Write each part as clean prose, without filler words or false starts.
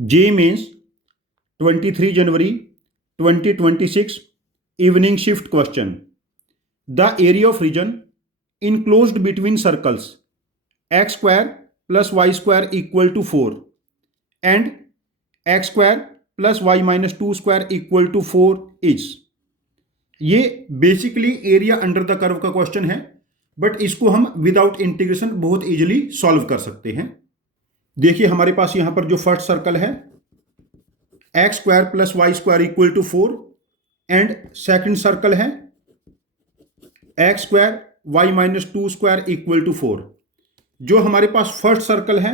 JEE Mains 23 January 2026 evening shift question. The area of region enclosed between circles x square plus y square equal to 4 and x square plus y minus 2 square equal to 4 is. ये basically area under the curve का question है, but इसको हम without integration बहुत easily solve कर सकते हैं. देखिए हमारे पास यहां पर जो फर्स्ट सर्कल है X square plus Y square equal to 4 and second circle है X square Y minus 2 square equal to 4. जो हमारे पास फर्स्ट सर्कल है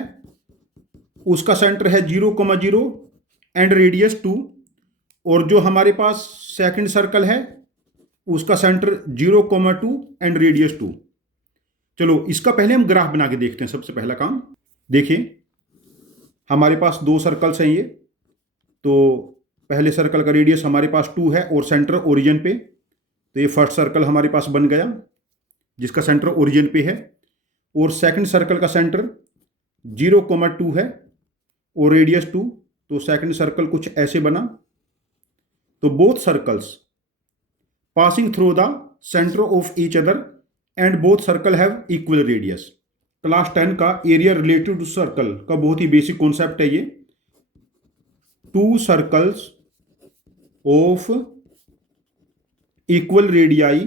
उसका सेंटर है 0,0 एंड रेडियस 2, और जो हमारे पास सेकंड सर्कल है उसका सेंटर 0,2 एंड रेडियस 2. चलो इसका पहले हम ग्राफ बना के देखते हैं. सबसे पहला काम देखिए, हमारे पास दो सर्कल्स हैं ये. तो पहले सर्कल का रेडियस हमारे पास 2 है और सेंटर ओरिजिन पे. तो ये फर्स्ट सर्कल हमारे पास बन गया जिसका सेंटर ओरिजिन पे है, और सेकंड सर्कल का सेंटर 0,2 है और रेडियस 2. तो सेकंड सर्कल कुछ ऐसे बना. तो both circles passing through the centre of each other and both circle have equal radius. Class 10 का एरिया रिलेटेड टू सर्कल का बहुत ही बेसिक कॉन्सेप्ट है ये. To circles of equal radii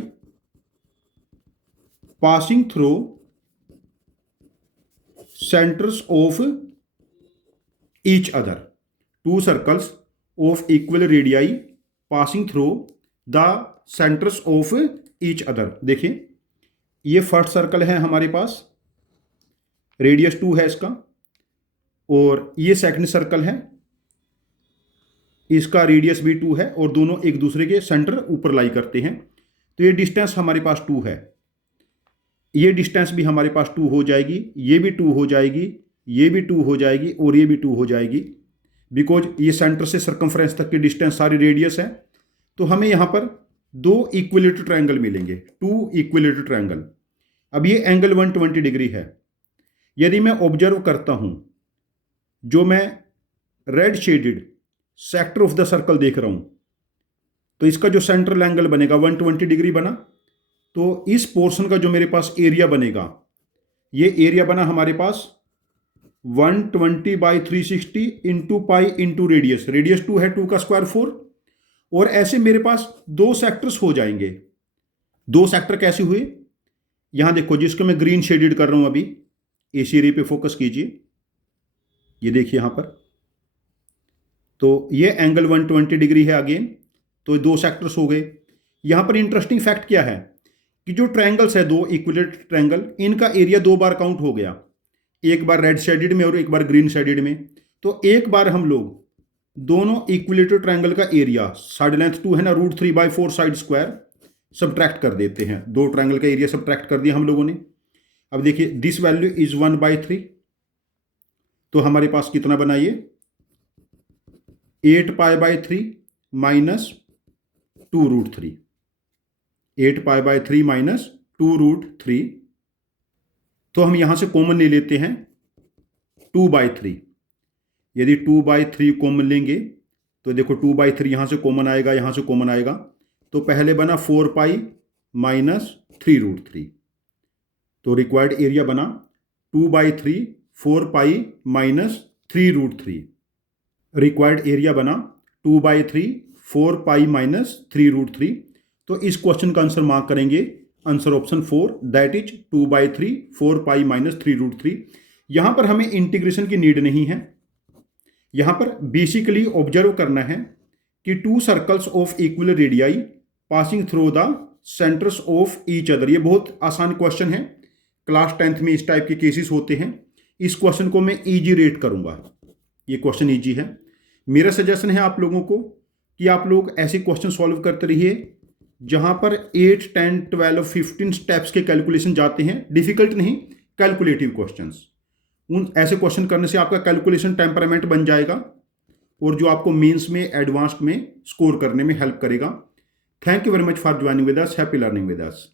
passing through centres of each other. To circles of equal radii passing through the centres of each other. देखिए ये first circle है हमारे पास, radius 2 है इसका, और ये सेकंड सर्कल है, इसका रेडियस भी 2 है, और दोनों एक दूसरे के सेंटर ऊपर लाई करते हैं. तो ये डिस्टेंस हमारे पास 2 है. ये डिस्टेंस भी हमारे पास 2 हो जाएगी, ये भी 2 हो जाएगी, ये भी 2 हो जाएगी, और ये भी 2 हो जाएगी, बिकॉज ये सेंटर से सर्कमफ्रेंस तक की डिस्टेंस सारी रेडियस है. तो हमें यहाँ पर दो इक्विलेटरल ट्रायंगल मिलेंगे, 2 इक्विलेटरल ट्रायंगल. अब ये एंगल 120 डिग्री है. यदि मैं ऑब्जर्व करता हूं, जो मैं red shaded sector of the circle देख रहा हूं, तो इसका जो सेंट्रल एंगल बनेगा 120 डिग्री बना. तो इस पोर्शन का जो मेरे पास एरिया बनेगा, ये एरिया बना हमारे पास 120/360 into pi into radius. Radius 2 है, 2 का स्क्वायर 4, और ऐसे मेरे पास दो सेक्टर्स हो जाएंगे. दो सेक्टर कैसे हुए, यहां देखो, जिसको मैं ग्रीन शेडेड कर रहा हूं अभी, एसी रे पे फोकस कीजिए, ये देखिए यहां पर. तो ये एंगल 120 डिग्री है अगेन. तो दो सेक्टर्स हो गए. यहां पर इंटरेस्टिंग फैक्ट क्या है कि जो ट्रायंगल्स है, दो इक्विलेटरल ट्रायंगल, इनका एरिया 2 बार काउंट हो गया, एक बार रेड शेडेड में और एक बार ग्रीन शेडेड में. तो एक बार हम लोग दोनों इक्विलेटरल ट्रायंगल का एरिया, साइड लेंथ 2 है ना, √3/4 साइड स्क्वायर, सब्ट्रैक्ट कर देते हैं. दो ट्रायंगल का एरिया सब्ट्रैक्ट कर दिया हम लोगों ने. अब देखिए दिस वैल्यू इज 1/3. तो हमारे पास कितना बना ये 8π/3 माइनस 2√3. 8π/3 माइनस 2√3. तो हम यहां से कॉमन ले लेते हैं 2/3. यदि 2/3 कॉमन लेंगे तो देखो 2/3 यहां से कॉमन आएगा, यहां से कॉमन आएगा. तो पहले बना 4π माइनस 3√3. तो रिक्वायर्ड एरिया बना 2/3 4π माइनस 3√3. रिक्वायर्ड एरिया बना 2/3 4π माइनस 3√3. तो इस क्वेश्चन का आंसर मार्क करेंगे, answer option 4, that is 2/3 4π minus 3√3. यहां पर हमें इंटीग्रेशन की नीड नहीं है. यहां पर बेसिकली ऑब्जर्व करना है कि to circles of equal radii passing through the centres of each other. ये बहुत आसान क्वेश्चन है. क्लास 10th में इस टाइप के केसेस होते हैं. इस क्वेश्चन को मैं इजी रेट करूंगा. ये क्वेश्चन इजी है. मेरा सजेशन है आप लोगों को कि आप लोग ऐसे क्वेश्चन सॉल्व करते रहिए जहां पर 8, 10, 12, 15 स्टेप्स के कैलकुलेशन जाते हैं. डिफिकल्ट नहीं, कैलकुलेटिव क्वेश्चंस. उन ऐसे क्वेश्चन करने से आपका कैलकुलेशन टेम्परामेंट बन जाएगा, और जो आपको मेंस में, एडवांस्ड में स्कोर करने में हेल्प करेगा. Thank you very much for joining with us. Happy learning with us.